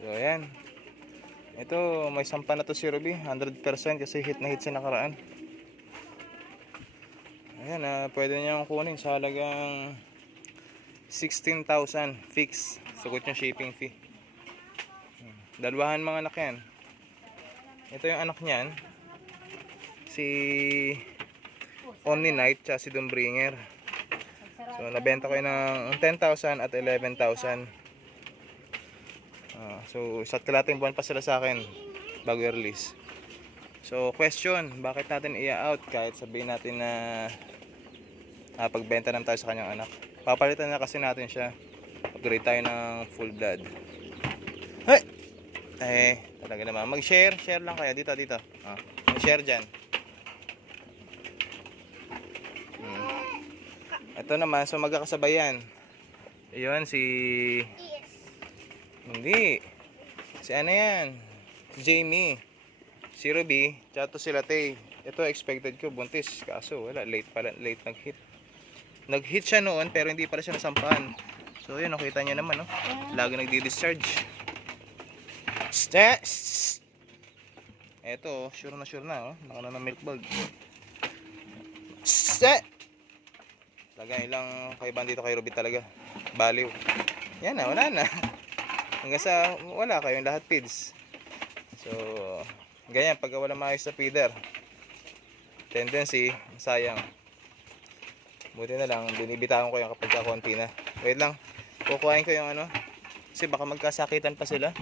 So ayan. Ito may sampa na to si Ruby, 100% kasi hit na hit sa nakaraan. Ayan, pwede niyang kunin sa halagang 16,000 fix. Sugot yung shipping fee. Dalawahan mga anak yan. Ito yung anak niyan, si Omni Knight tsaka si Dumbringer. So nabenta ko yun ng 10,000 at 11,000. So isa't kalating buwan pa sila sa akin bago i-release. So question, bakit natin i-out kahit sabihin natin na pagbenta naman tayo sa kanyang anak? Papalitan na kasi natin siya. Upgrade tayo ng full blood. Talaga naman. Mag-share lang kayo dito. Mag-share dyan. Ito naman, so magkakasabay yan. Ayun, hindi. Si ano yan? Si Jamie. Si Ruby. Tsaka to sila Tay. Ito expected ko, buntis. Kaso wala, late nag-hit. Nag-hit siya noon, pero hindi pala siya nasampahan. So yun, nakita nyo naman, no? Lagi nagdi-discharge. Eto, sure na, oh. Naka na ng milk bag. Talaga ilang kaibahan dito kay Ruby talaga. Baliw. Yan na, wala na. Hanggang sa wala kayong lahat feeds. So, ganyan pag wala maayos sa feeder. Tendency, sayang. Buti na lang, binibitawan ko yung kapag kakunti na. Wait lang, kukuhain ko yung ano. Kasi baka magkasakitan pa sila.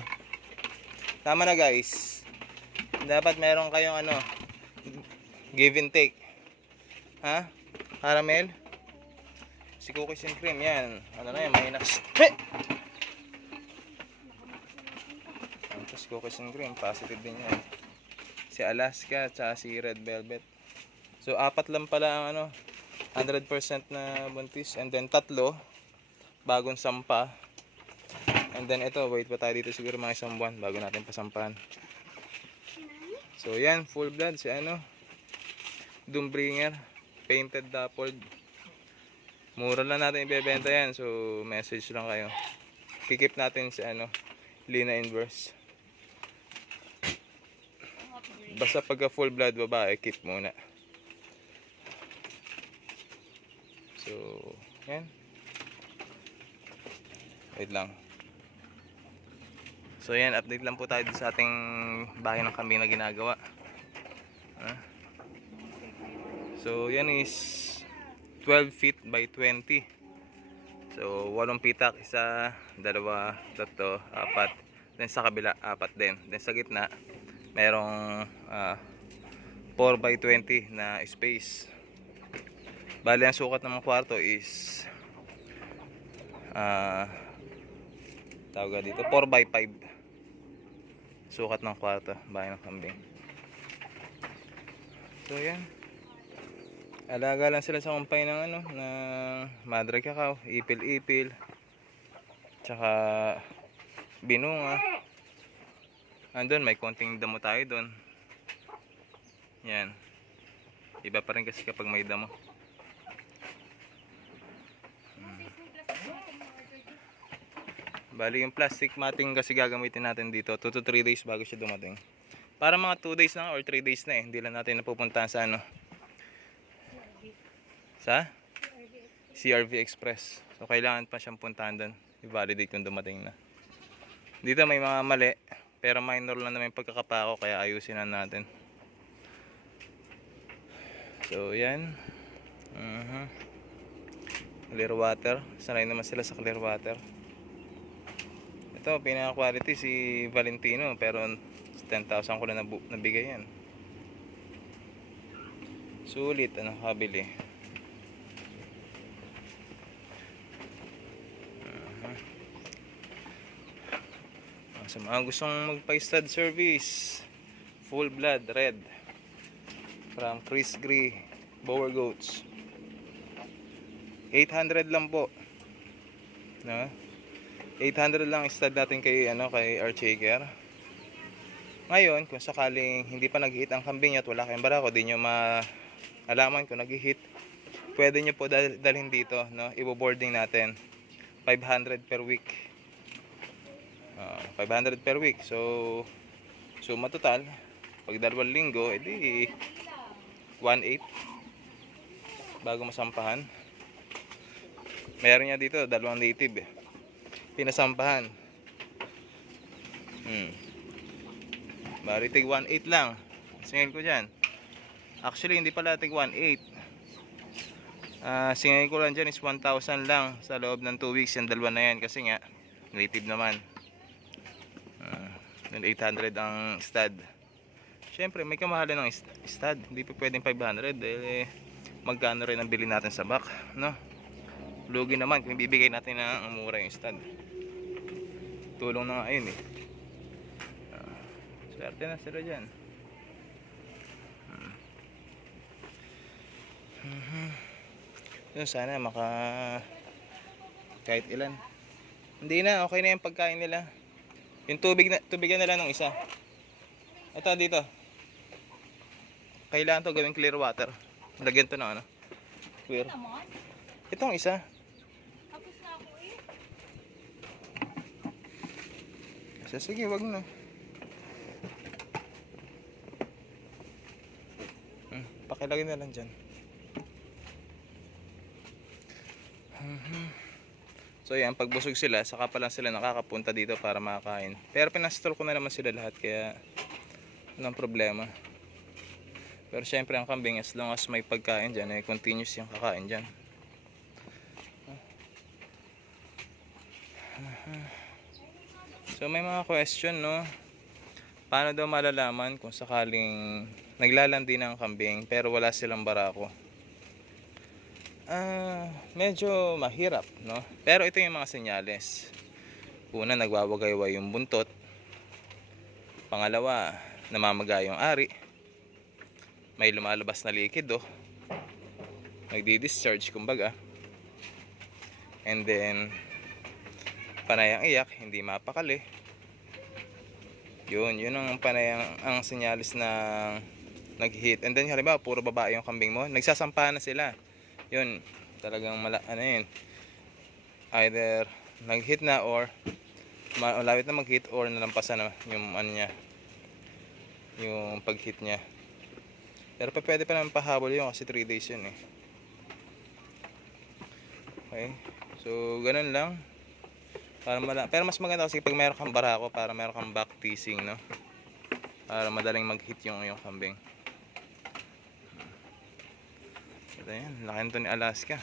Tama na guys. Dapat meron kayong ano, give and take. Ha? Caramel? Si cookies and cream, yan. Ano na yan, mahina. Tapos cookies and cream, positive din yan. Si Alaska, tsaka si Red Velvet. So, 4 lang pala ang ano, 100% na buntis. And then 3, bagong sampa. And then ito, wait pa tayo dito siguro mga 1 buwan bago natin pasampahan. So, yan, full blood. Si ano, Dumbringer, painted dappled. Mura lang natin ibebenta yan. So, message lang kayo. Kikip natin si ano, Lina Inverse. Basta pagka full blood babae, keep muna. So, yan. Wait lang. So, yan. Update lang po tayo sa ating bahay ng kambing na ginagawa. So, yan is 12 feet by 20. So 8 pitak, 1, 2, 3, 4. Then sa kabila 4 din. Then sa gitna merong 4 by 20 na space. Bali ang sukat ng mga kwarto is tawag dito 4 by 5 sukat ng kwarto bahay ng kambing. So yan, alaga lang sila sa kumpay ng ano, ng madre cacao, ipil-ipil, tsaka binunga. Andun may konting damo tayo doon. Yan. Iba pa rin kasi kapag may damo. Bali yung plastic matting kasi gagamitin natin dito 2 to 3 days bago siya dumating. Para mga 2 days na or 3 days na hindi lang natin napupuntahan sa ano, sa CRV Express. So kailangan pa siyang puntahan doon, i-validate kung dumating na. Dito may mga mali, pero minor lang naman yung pagkakapako, kaya ayusin na natin. So yan. Clear water, sanay naman sila sa clear water. Ito pinaka quality si Valentino, pero 10,000 ko na nabigay yan. Sulit ano kabili. Sa mga gustong magpa-stud service, full blood red from Chris Gree Bower Goats, 800 lang po, no? 800 lang stud natin kay ano, kay Archaker. Ngayon kung sakaling hindi pa nag-hit ang kambing at wala kayong barako, di nyo maalaman kung nag-hit, pwede nyo po dalhin dito, no? Ibo-boarding natin 500 per week. 500 per week. So suma total, pag 2 linggo, edi 1.8 bago masampahan. Meron niya dito, 2 native pinasampahan. Bali tig 1.8 lang. Singil ko dyan. Actually, hindi pala tig 1.8. Singil ko lang dyan is 1,000 lang sa loob ng 2 weeks. Yung 2 na yan kasi nga native naman. 800 ang stud. Syempre may kamahalan ng stud. Hindi pa pwedeng 500 dahil magkano rin ang bili natin sa back, no? Lugi naman kung bibigay natin ng mura yung stud. Tulong na nga yun eh. Swerte na sila dyan. Sana kahit ilan. Hindi na, okay na yung pagkain nila. Yung tubigan nila ng isa. Ito dito. Kailangan to gawing clear water. Lagyan to ng ano? Clear. Itong isa. Tapos na ako eh. Sige, wag na. Pakilagay na lang dyan. So yan, pagbusog sila, saka pa lang sila nakakapunta dito para makakain. Pero pinastol ko na naman sila lahat, kaya walang problema. Pero syempre ang kambing, as long as may pagkain dyan, continuous yung kakain dyan. So may mga question, no? Paano daw malalaman kung sakaling naglalandi ng kambing pero wala silang barako? Medyo mahirap, no? Pero ito yung mga senyales. Una, nagwawagayway yung buntot. Pangalawa, namamaga yung ari. May lumalabas na likido. Nagdi-discharge kumbaga. And then panayang iyak, hindi mapakali. Yun ang panayang ang senyalis na nag-hit. And then halimbawa, puro babae yung kambing mo, nagsasampahan na sila. Yun, talagang yun. Either nag-hit na or malapit na mag-hit or nalampasan na yung ano niya, yung pag-hit niya. Pero pwede pa naman pahabol yun kasi 3 days yun eh. Okay, so ganun lang. Pero mas maganda kasi pag meron kang barako para meron kang back teasing, no? Para madaling mag-hit yung kambing. Ito yan, laki nito ni Alaska.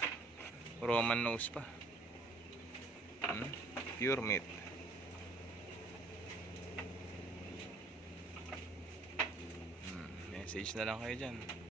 Roman nose pa. Pure meat. Message na lang kayo dyan.